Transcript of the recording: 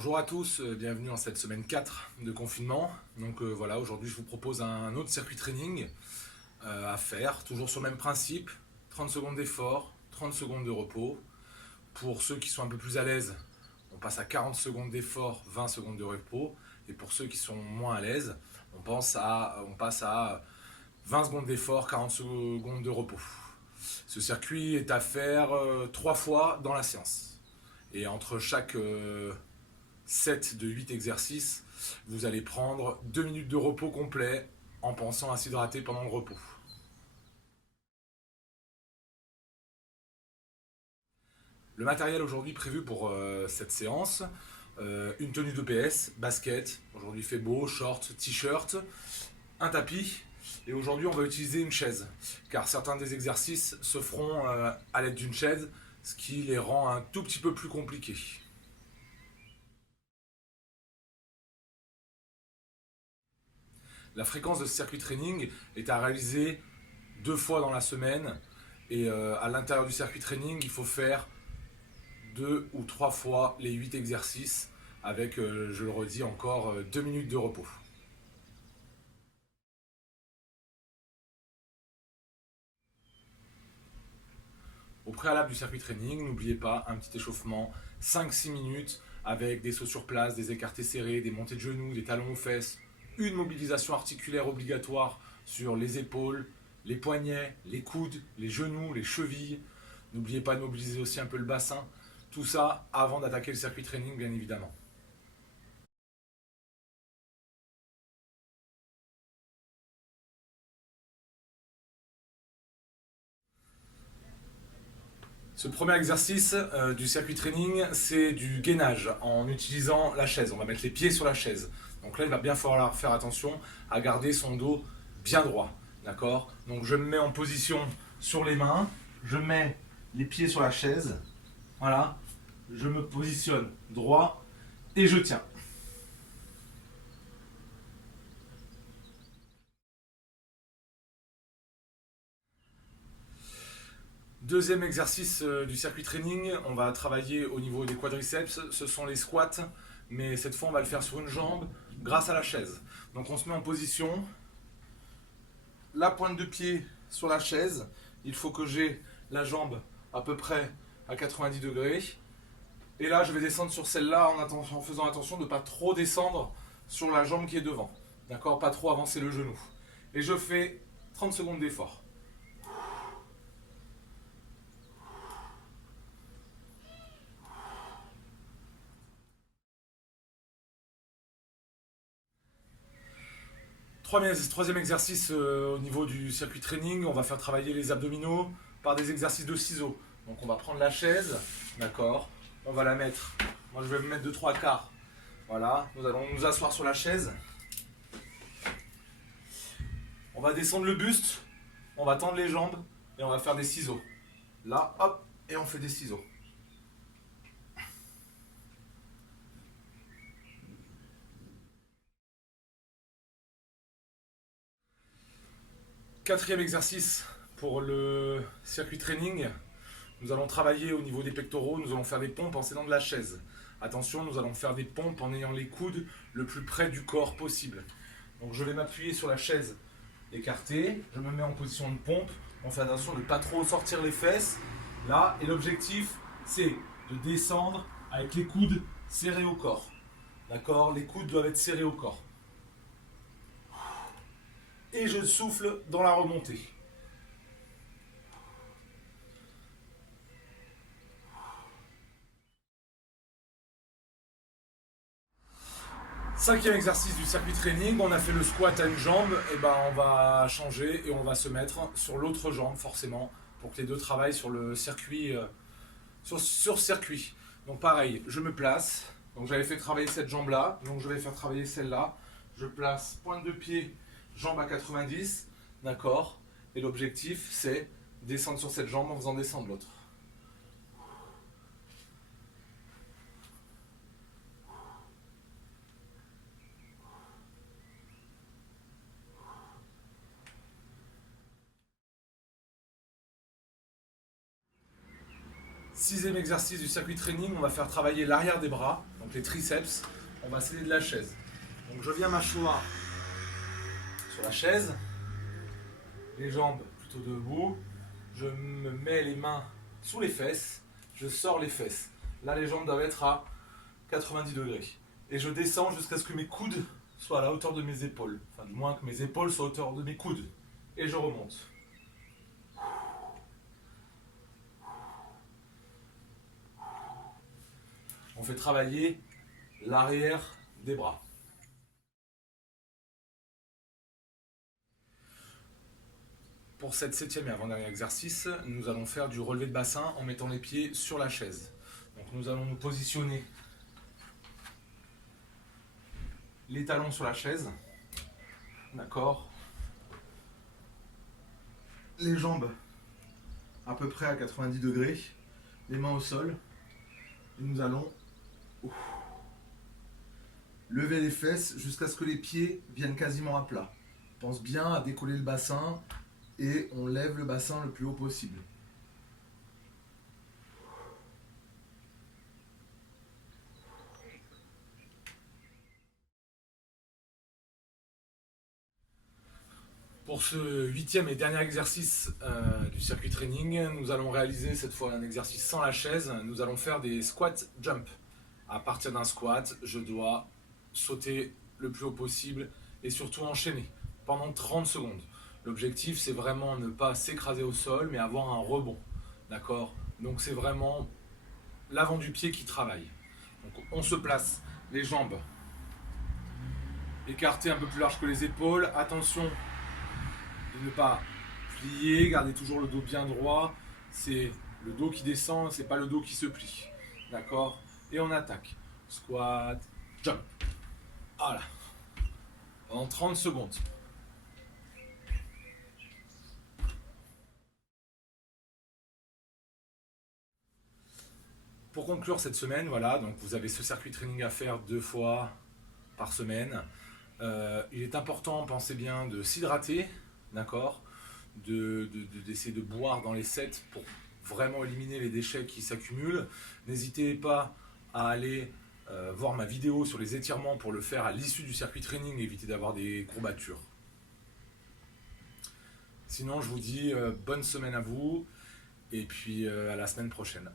Bonjour à tous, bienvenue en cette semaine 4 de confinement. Donc voilà, aujourd'hui je vous propose un autre circuit training à faire, toujours sur le même principe, 30 secondes d'effort, 30 secondes de repos. Pour ceux qui sont un peu plus à l'aise, on passe à 40 secondes d'effort, 20 secondes de repos. Et pour ceux qui sont moins à l'aise, on passe à 20 secondes d'effort, 40 secondes de repos. Ce circuit est à faire 3 fois dans la séance. Et entre chaque 7 de 8 exercices, vous allez prendre 2 minutes de repos complet en pensant à s'hydrater pendant le repos. Le matériel aujourd'hui prévu pour cette séance, une tenue de PS, basket, aujourd'hui il fait beau, short, t-shirt, un tapis, et aujourd'hui on va utiliser une chaise, car certains des exercices se feront à l'aide d'une chaise, ce qui les rend un tout petit peu plus compliqués. La fréquence de ce circuit training est à réaliser 2 fois dans la semaine, et à l'intérieur du circuit training, il faut faire 2 ou 3 fois les 8 exercices avec, je le redis encore, 2 minutes de repos. Au préalable du circuit training, n'oubliez pas un petit échauffement 5-6 minutes avec des sauts sur place, des écartés serrés, des montées de genoux, des talons aux fesses, une mobilisation articulaire obligatoire sur les épaules, les poignets, les coudes, les genoux, les chevilles. N'oubliez pas de mobiliser aussi un peu le bassin. Tout ça avant d'attaquer le circuit training, bien évidemment. Ce premier exercice du circuit training, c'est du gainage en utilisant la chaise. On va mettre les pieds sur la chaise. Donc là, il va bien falloir faire attention à garder son dos bien droit. D'accord? Donc je me mets en position sur les mains, je mets les pieds sur la chaise. Voilà. Je me positionne droit et je tiens. Deuxième exercice du circuit training, on va travailler au niveau des quadriceps, ce sont les squats, mais cette fois on va le faire sur une jambe grâce à la chaise. Donc on se met en position, la pointe de pied sur la chaise, il faut que j'ai la jambe à peu près à 90 degrés, et là je vais descendre sur celle-là en faisant attention de ne pas trop descendre sur la jambe qui est devant, d'accord, pas trop avancer le genou. Et je fais 30 secondes d'effort. Troisième exercice au niveau du circuit training, on va faire travailler les abdominaux par des exercices de ciseaux. Donc on va prendre la chaise, d'accord, on va la mettre, moi je vais me mettre de 3 quarts. Voilà, nous allons nous asseoir sur la chaise. On va descendre le buste, on va tendre les jambes et on va faire des ciseaux. Là, hop, et on fait des ciseaux. Quatrième exercice pour le circuit training, nous allons travailler au niveau des pectoraux, nous allons faire des pompes en s'aidant de la chaise. Attention, nous allons faire des pompes en ayant les coudes le plus près du corps possible. Donc je vais m'appuyer sur la chaise écartée, je me mets en position de pompe, on fait attention de ne pas trop sortir les fesses. Là, et l'objectif, c'est de descendre avec les coudes serrés au corps. D'accord? Les coudes doivent être serrés au corps. Et je souffle dans la remontée. Cinquième exercice du circuit training, on a fait le squat à une jambe, et ben on va changer et on va se mettre sur l'autre jambe forcément pour que les deux travaillent sur le circuit, sur circuit. Donc pareil, je me place, donc j'avais fait travailler cette jambe là, donc je vais faire travailler celle-là. Je place pointe de pied, jambe à 90, d'accord. Et l'objectif c'est descendre sur cette jambe en faisant descendre l'autre. 6e exercice du circuit training, on va faire travailler l'arrière des bras, donc les triceps. On va s'aider de la chaise. Donc je viens m'asseoir sur la chaise, les jambes plutôt debout. Je me mets les mains sous les fesses, je sors les fesses. Là, les jambes doivent être à 90 degrés. Et je descends jusqu'à ce que mes coudes soient à la hauteur de mes épaules. Enfin, du moins que mes épaules soient à la hauteur de mes coudes. Et je remonte. On fait travailler l'arrière des bras. Pour cette 7e et avant-dernier exercice, nous allons faire du relevé de bassin en mettant les pieds sur la chaise. Donc nous allons nous positionner les talons sur la chaise. D'accord. Les jambes à peu près à 90 degrés. Les mains au sol. Et nous allons lever les fesses jusqu'à ce que les pieds viennent quasiment à plat. Pense bien à décoller le bassin et on lève le bassin le plus haut possible. Pour ce 8e et dernier exercice du circuit training, nous allons réaliser cette fois un exercice sans la chaise. Nous allons faire des squat jump. À partir d'un squat, je dois sauter le plus haut possible et surtout enchaîner pendant 30 secondes. L'objectif, c'est vraiment ne pas s'écraser au sol, mais avoir un rebond. D'accord? Donc c'est vraiment l'avant du pied qui travaille. Donc on se place, les jambes écartées un peu plus large que les épaules. Attention de ne pas plier, gardez toujours le dos bien droit. C'est le dos qui descend, c'est pas le dos qui se plie. D'accord? Et on attaque. Squat, jump. Voilà. Pendant 30 secondes. Pour conclure cette semaine, voilà, donc vous avez ce circuit training à faire 2 fois par semaine. Il est important, pensez bien, de s'hydrater, d'accord, d'essayer de boire dans les sets pour vraiment éliminer les déchets qui s'accumulent. N'hésitez pas à aller voir ma vidéo sur les étirements pour le faire à l'issue du circuit training, éviter d'avoir des courbatures. Sinon, je vous dis bonne semaine à vous et puis à la semaine prochaine.